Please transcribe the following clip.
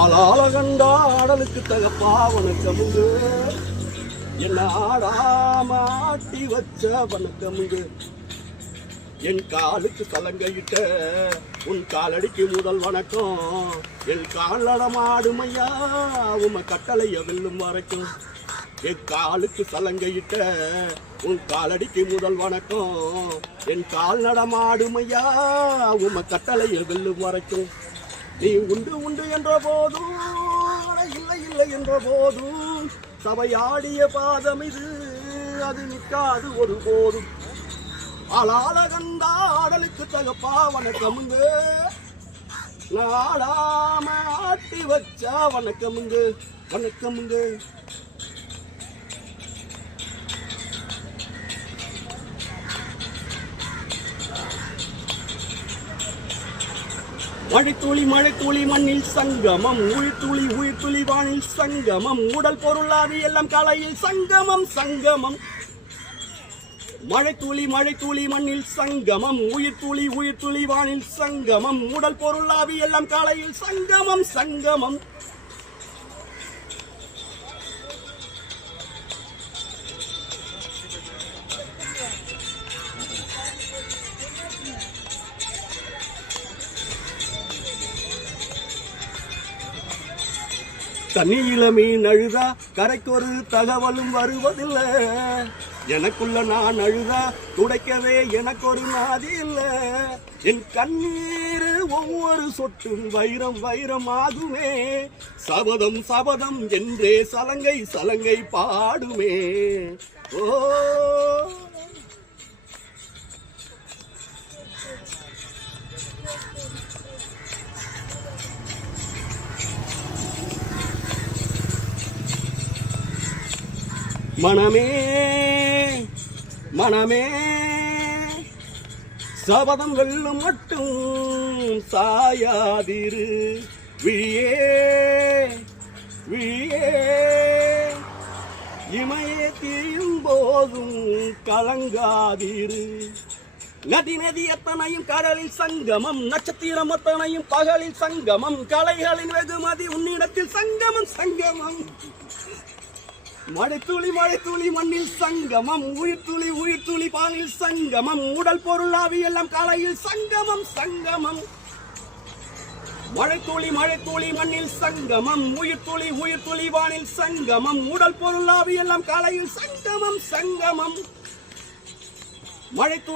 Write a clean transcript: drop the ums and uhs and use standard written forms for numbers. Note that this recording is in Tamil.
ஆளால கண்டா ஆடலுக்கு தகப்பா வணக்கமுங்கு, என்ன ஆடாமாட்டி வச்ச வணக்கமுங்கு. என் காலுக்கு சலங்கையிட்ட உன் காலடிக்கு முதல் வணக்கம். என் காலடமாடுமையா உம கட்டளைய வெல்லும் வரைக்கும். என் காலுக்கு சலங்கையிட்ட உன் காலடிக்கு முதல் வணக்கம். என் கால் நடமாடுமையா உம கட்டளைய வெல்லும் வரைக்கும். நீ உண்டு உண்டு என்ற போதும் இல்லை இல்லை என்ற போதும் சபையாடிய பாதம் இது, அது நிற்காது ஒரு போதும். ஆளால கண்டா ஆடலுக்கு தகப்பா வணக்கமுங்க, நாடாம ஆட்டி வச்சா வணக்கமுங்க வணக்கமுங்க. மழைத்துளி மழைத்துளி மண்ணில் சங்கமம், உயிர்த்துளி உயிர்த்துளி வானில் சங்கமம், உடல் பொருளாதி எல்லாம் கலையில் சங்கமம் சங்கமம். மழைத்துளி மழைத்துளி மண்ணில் சங்கமம், உயிர்த்துளி உயிர்த்துளி வானில் சங்கமம், உடல் பொருளாவி எல்லாம் கலையில் சங்கமம் சங்கமம். தண்ணியில மீன் அழுதா கரைக்கொரு தகவலும் வருவதில்லை. எனக்குள்ள நான் அழுதா துடைக்கவே எனக்கு ஒரு நாதி இல்லை. என் கண்ணீர் ஒவ்வொரு சொட்டும் வைரம் வைரம் ஆகுமே. சபதம் சபதம் என்றே சலங்கை சலங்கை பாடுமே. ஓ மனமே மனமே சபதம் வெல்லும் மட்டும் சாயாதிரு. விழியே விழியே இமையே தீயும் போதும் கலங்காதிரு. நதி நதி எத்தனையும் கடலில் சங்கமம், நட்சத்திரம் எத்தனையும் பகலில் சங்கமம், கலைகளின் வெகுமதி உன்னிடத்தில் சங்கமம் சங்கமம். மழைத்துளி மழைத்துளி மண்ணில் சங்கமம், உயிர்த்துளி உயிர்த்துளி பாலில் சங்கமம், உடல் பொருளாவி எல்லாம் கலையில் சங்கமம் சங்கமம். மழைத்துளி மழைத்துளி மண்ணில் சங்கமம், உயிர்த்துளி உயிர்த்துளி வானில் சங்கமம், உடல் பொருளாவி எல்லாம் கலையில் சங்கமம் சங்கமம். மழைத்துளி